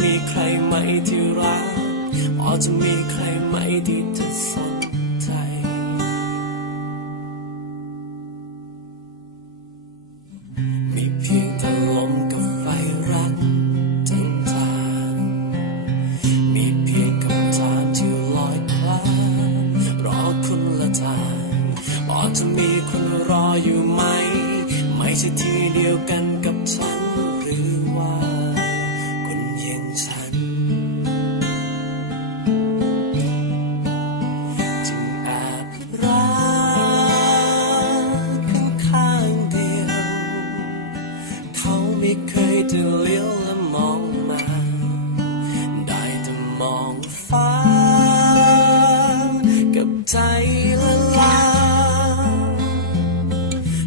มีใครไหมที่รักพอจะมีใครไหมที่เธอสนใจ มีเพียงแต่ลมกับไฟรักจางจางมีเพียงคำถามที่ลอยคลานรอคุณละทางพอจะมีคนรออยู่ไหม ไม่ใช่ที่เดียวกันกับฉัน ฟ้า กับใจละลา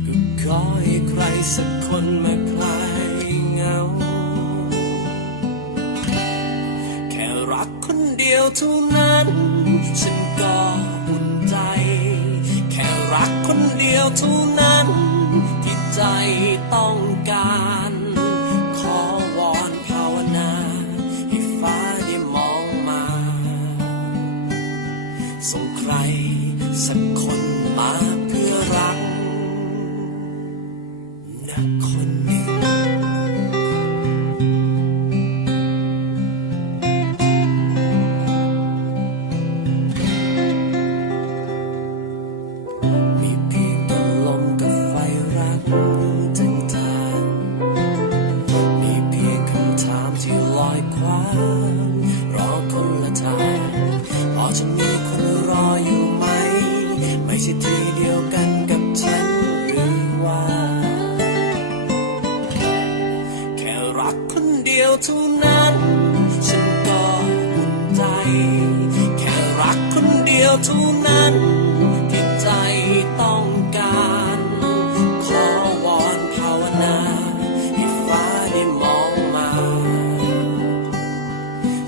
ก็ขอให้ใครสักคนมาคลายเหงา แค่รักคนเดียวเท่านั้น ฉันก็อุ่นใจ แค่รักคนเดียวเท่านั้น ส่งใครสักคนมาเพื่อรัก ไม่ใช่ที่เดียวกันกับฉันหรือว่า แค่รักคนเดียวเท่านั้น ฉันก็อุ่นใจ แค่รักคนเดียวเท่านั้นที่ใจต้องการ ขอวอนภาวนา ให้ฟ้าได้มองมา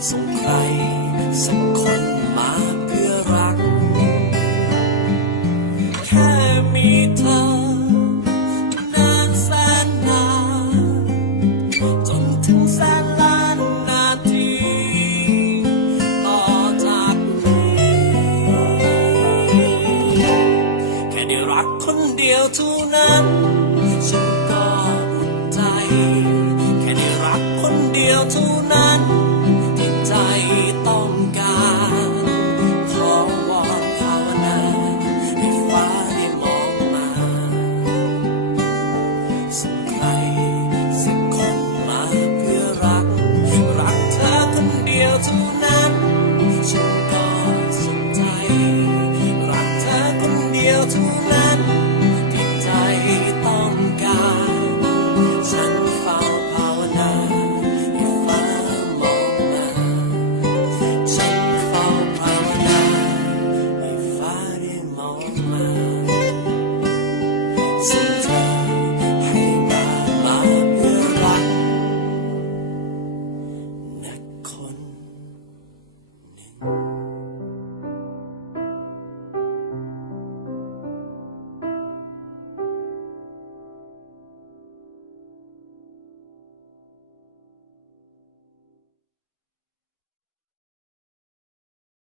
ส่งใครสัก แค่มีเธอ นานแสนนานจนถึงแสนล้านนาที ต่อจากนี้ แค่ได้รักคนเดียวเท่านั้น ฉันก็อุ่นใจ แค่ได้รักคนเดียวเท่านั้น